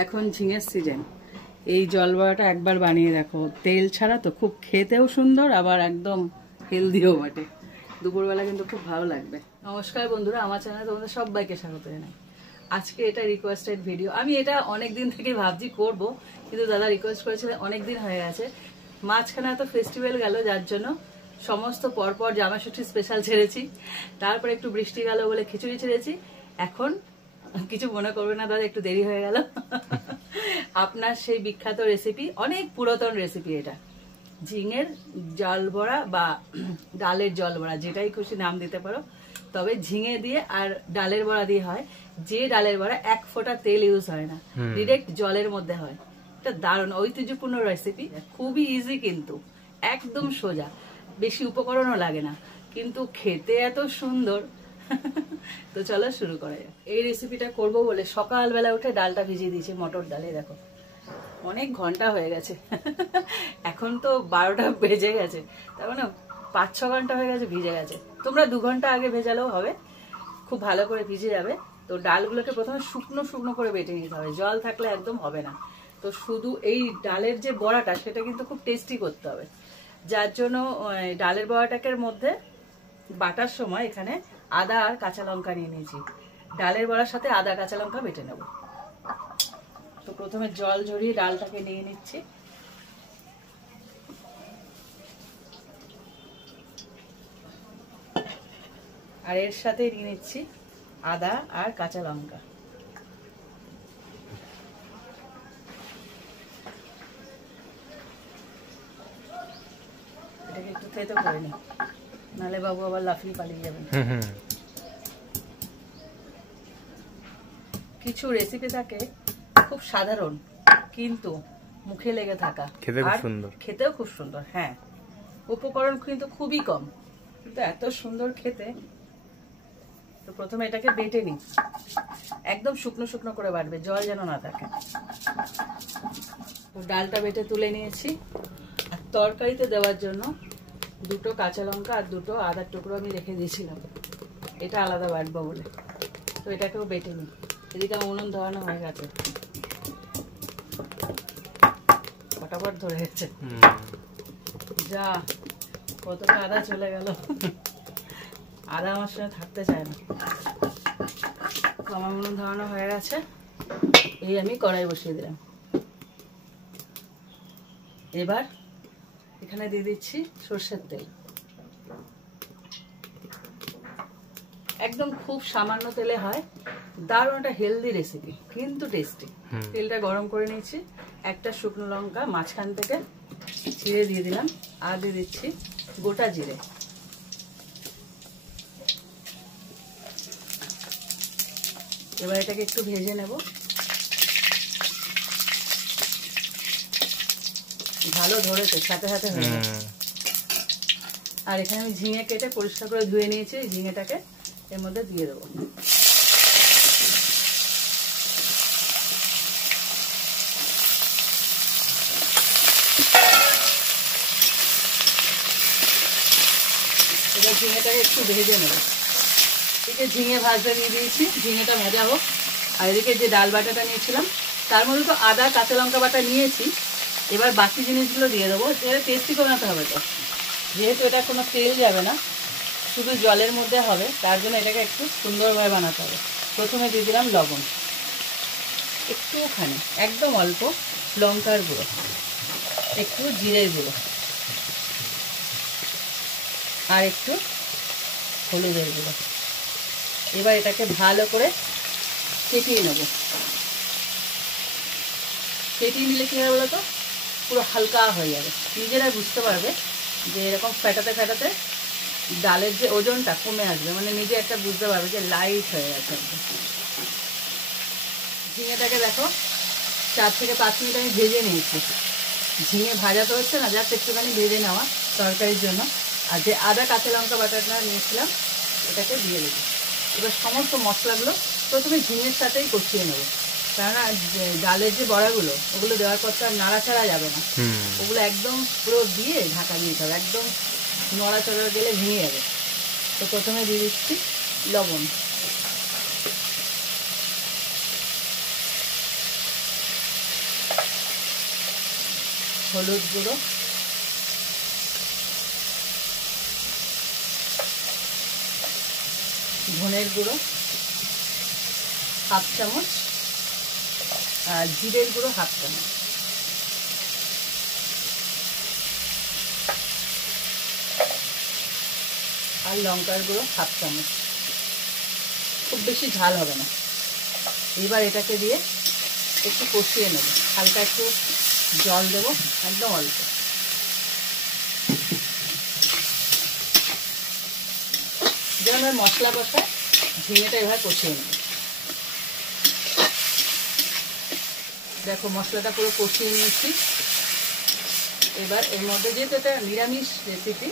এখন ঝিঙের সিজন। এই জল বড়াটা একবার বানিয়ে দেখো, তেল ছাড়া তো, খুব খেতেও সুন্দর, আবার একদম হেলদিও বটে। দুপুরবেলা কিন্তু খুব ভালো লাগবে। নমস্কার বন্ধুরা, আমার চ্যানেলে তোমাদের সবাইকে স্বাগত জানাই। আজকে এটা রিকোয়েস্টেড ভিডিও। আমি এটা অনেক দিন থেকে ভাবছি করব, কিন্তু দাদা রিকোয়েস্ট করেছিলেন, অনেক দিন হয়ে গেছে। মাঝখানে এত ফেস্টিভ্যাল গেল, যার জন্য সমস্ত পরপর জামাষষ্ঠী স্পেশাল ছেড়েছি, তারপরে একটু বৃষ্টি গেল বলে খিচুড়ি ছেড়েছি। এখন কিছু মনে করবে না দাদা, একটু দেরি হয়ে গেল। আপনার সেই বিখ্যাত রেসিপি, অনেক পুরাতন রেসিপি এটা, ঝিঙের জল বড়া বা ডালের জল বড়া, যেটাই খুশি নাম দিতে পারো, তবে ঝিঙে দিয়ে আর ডালের বড়া দিয়ে হয়। যে ডালের বড়া এক ফোঁটা তেল ইউজ হয় না, ডিরেক্ট জলের মধ্যে হয়। এটা দারুণ ঐতিহ্যপূর্ণ রেসিপি, খুবই ইজি, কিন্তু একদম সোজা, বেশি উপকরণও লাগে না, কিন্তু খেতে এত সুন্দর। তো চলো শুরু করা যাক। এই রেসিপিটা করব বলে সকালবেলা উঠে ডালটা ভিজিয়ে দিয়েছি, মটর ডালে। দেখো অনেক ঘন্টা হয়ে গেছে, এখন তো 12টা বেজে গেছে, তার মানে 5-6 ঘন্টা হয়ে গেছে ভিজে গেছে। তোমরা 2 ঘন্টা আগে ভেজালেও হবে, খুব ভালো করে ভিজে যাবে। তো ডালগুলোকে প্রথমে শুকনো শুকনো করে বেটে নিতে হবে, জল থাকলে একদম হবে না। তো শুধু এই ডালের যে বড়াটা, সেটা কিন্তু খুব টেস্টি করতে হবে, যার জন্য ডালের বড়াটাকে মধ্যে বাটার সময় এখানে আদা আর কাঁচা লঙ্কা নিয়ে নিয়েছি। ডালের বড়ার সাথে আদা কাঁচা লঙ্কা বেটে নেব। তো প্রথমে জল ঝরিয়ে ডালটাকে নিয়ে নিচ্ছি। আর এর সাথে নিয়ে নিচ্ছি আদা আর কাঁচা লঙ্কা। এটাকে একটু থেতো করে নি, নাহলে বাবু আবার লাফিয়ে পালিয়ে যাবেন। কিছু রেসিপি থাকে খুব সাধারণ, কিন্তু মুখে লেগে থাকা, খেতেও খুব সুন্দর। হ্যাঁ, উপকরণ কিন্তু খুবই কম, কিন্তু এত সুন্দর খেতে। তো প্রথমে এটাকে বেটে নিই, একদম শুকনো শুকনো করে বাটবে, জল যেন না থাকে। ডালটা বেটে তুলে নিয়েছি। আর তরকারিতে দেওয়ার জন্য 2টো কাঁচা লঙ্কা আর 2টো আদার টুকরো আমি রেখে দিয়েছিলাম, এটা আলাদা বাটবো বলে। তো এটাকেও বেটে নিই। এদিকে আমার উনুন ধরানো হয়ে গেছে, ফটাফট ধরে গেছে। যা, কতটা আদা চলে গেল, আদা আমার সঙ্গে থাকতে চায় না। আমার উনুন ধরানো হয়ে গেছে, এই আমি কড়াই বসিয়ে দিলাম। এবার এখানে দিয়ে দিচ্ছি সরষের তেল, একদম খুব সামান্য তেলে হয়, দারুণ একটা হেলদি রেসিপি, কিন্তু টেস্টি। তেলটা গরম করে নিয়েছি, একটা শুকনো লঙ্কা মাঝখান থেকে চিড়ে দিয়ে দিলাম, আর দিয়ে দিচ্ছি গোটা জিরে। এবার এটাকে একটু ভেজে নেব, ভালো ধরেছে, সাথে সাথে হয়ে যাবে। আর এখানে আমি ঝিঙে কেটে পরিষ্কার করে ধুয়ে নিয়েছি, ঝিঙেটাকে এর মধ্যে দিয়ে দেবো। এবার ঝিঙেটাকে একটু ভেজে নেব। এদিকে ঝিঙে ভাজতে দিয়ে দিয়েছি, ঝিঙেটা ভাজা হোক। আর এদিকে যে ডাল বাটাটা নিয়েছিলাম, তার মধ্যে তো আদা কাঁচা লঙ্কা বাটা নিয়েছি। এবার বাকি জিনিসগুলো দিয়ে দেবো, এটা টেস্টি বানাতে হবে। তো যেহেতু এটা কোনো তেল যাবে না, শুধু জলের মধ্যে হবে, তার জন্য এটাকে একটু সুন্দরভাবে বানাতে হবে। প্রথমে দিয়ে দিলাম লবণ একটুখানি, একদম অল্প, লঙ্কার গুঁড়ো, একটু জিরের গুঁড়ো, আর একটু হলুদের গুঁড়ো। এবার এটাকে ভালো করে ফেটিয়ে নেব। ফেটিয়ে নিলে কী হবে বলতো, পুরো হালকা হয়ে যাবে, নিজেরা বুঝতে পারবে যে এরকম ফেটাতে ফেটাতে ডালের যে ওজনটা কমে আসবে, মানে নিজে একটা বুঝতে পারবে যে লাইট হয়ে গেছে। ঝিঙেটাকে দেখো 4 থেকে 5 মিনিট আমি ভেজে নিয়েছি। ঝিঙে ভাজা তো হচ্ছে না, জাস্ট একটুখানি ভেজে নেওয়া তরকারির জন্য। আর যে আদা কাঁচা লঙ্কা বাটাটা নিয়েছিলাম, এটাকে দিয়ে দেবো। এবার সমস্ত মশলাগুলো প্রথমে ঝিঙের সাথেই কষিয়ে নেবো, কেননা ডালের যে বড়াগুলো, ওগুলো দেওয়ার পর তো আর নাড়াচাড়া যাবে না, ওগুলো একদম পুরো দিয়ে ঢাকা দিয়ে দিতে হবে, একদম নড়াচড়া গেলে ভেঙে যাবে। তো প্রথমে দিয়ে দিচ্ছি লবণ, হলুদ গুঁড়ো, ধনের গুঁড়ো 1/2 চামচ, আর জিরের গুঁড়ো 1/2 চামচ। আর লঙ্কার গুঁড়ো 1/2 চামচ। খুব বেশি ঝাল হবে না। এবার এটাকে দিয়ে একটু কষিয়ে নেব, হালকা একটু জল দেব, একদম অল্প। যেমন মশলা কষায় ঝিঙেটা এবার কষিয়ে নেব। দেখো মশলাটা পুরো কষিয়ে নিয়েছি। এবার এর মধ্যে যেহেতু এটা নিরামিষ রেসিপি,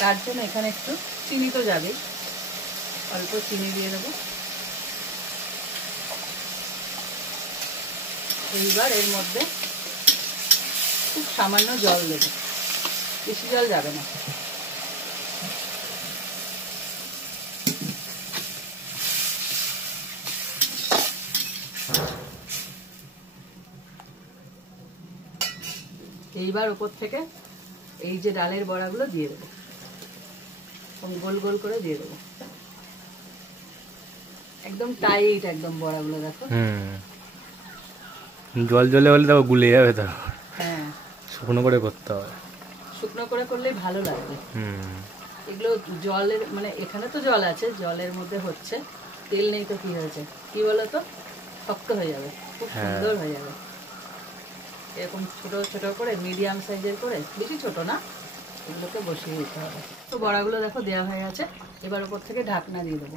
তার জন্য এখানে একটু চিনি তো যাবে, অল্প চিনি দিয়ে দেবো। এইবার এর মধ্যে খুব সামান্য জল দেবো, বেশি জল যাবে না। এইবার উপর থেকে এই যে ডালের বড়াগুলো দিয়ে দেবো, গোল গোল করে দিয়ে দেবো, একদম টাইট একদম বড়াগুলো। দেখো জল জলে হলে তো গুলে যাবে, তো হ্যাঁ শুকনো করে করতে হবে। শুকনো করে করলে ভালো লাগবে। এগুলো জলের মানে এখানে তো জল আছে, জলের মধ্যে হচ্ছে, তেল নেই তো কি হয়েছে, কি বলো তো, শক্ত হয়ে যাবে, খুব সুন্দর হয়ে যাবে। এরকম ছোট ছোট করে মিডিয়াম সাইজের করে, বেশি ছোট না, এগুলোকে বসিয়ে দিতে হবে। তো বড়াগুলো দেখো দেওয়া হয়ে গেছে। এবার উপর থেকে ঢাকনা দিয়ে দেবো,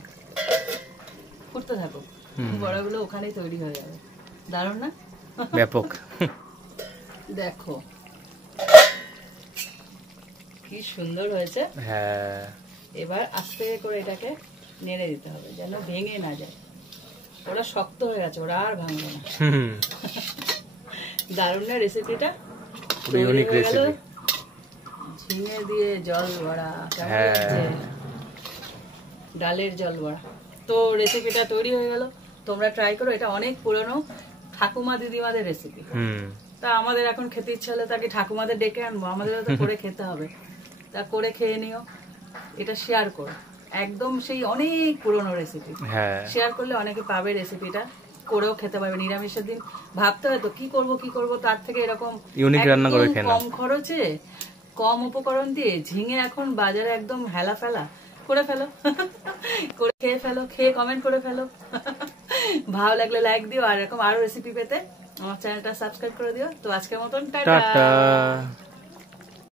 ফুটতে থাকো, বড়াগুলো ওখানেই তৈরি হয়ে যাবে। দারুণ না? ব্যাপক। দেখো কি সুন্দর হয়েছে। হ্যাঁ, এবার আস্তে করে এটাকে নেড়ে দিতে হবে যেন ভেঙে না যায়। ওরা শক্ত হয়ে গেছে, ওরা আর ভাঙবে না। দারুণ না রেসিপিটা? Unique recipe. ঝিঙে দিয়ে জল বড়া, কেমন লাগছে? ডালের জল বড়া। তো রেসিপিটা তৈরি হয়ে গেল, তোমরা ট্রাই করো। এটা অনেক পুরনো ঠাকুমা দিদিমাদের রেসিপি। তা আমাদের এখন খেতে ইচ্ছা হলে তাকে ঠাকুমাদের ডেকে আনবো, আমাদেরও তো করে খেতে হবে। তা করে খেয়ে নিও, এটা শেয়ার করো। একদম সেই অনেক পুরনো রেসিপি, শেয়ার করলে অনেকে পাবে রেসিপিটা, করেও খেতে পারবে। নিরামিষের দিন ভাবতে হয়তো কি করব, তার থেকে এরকম ইউনিক রান্না করে খেয়ে নাও। কম খরচে কম উপকরণ দিয়ে ঝিঙে এখন বাজারে একদম হেলা ফেলা, করে ফেলো, করে খেয়ে ফেলো, খেয়ে কমেন্ট করে ফেলো। ভালো লাগলে লাইক দিও, আর এরকম আরো রেসিপি পেতে আমার চ্যানেলটা সাবস্ক্রাইব করে দিও। তো আজকের মতন টাটা।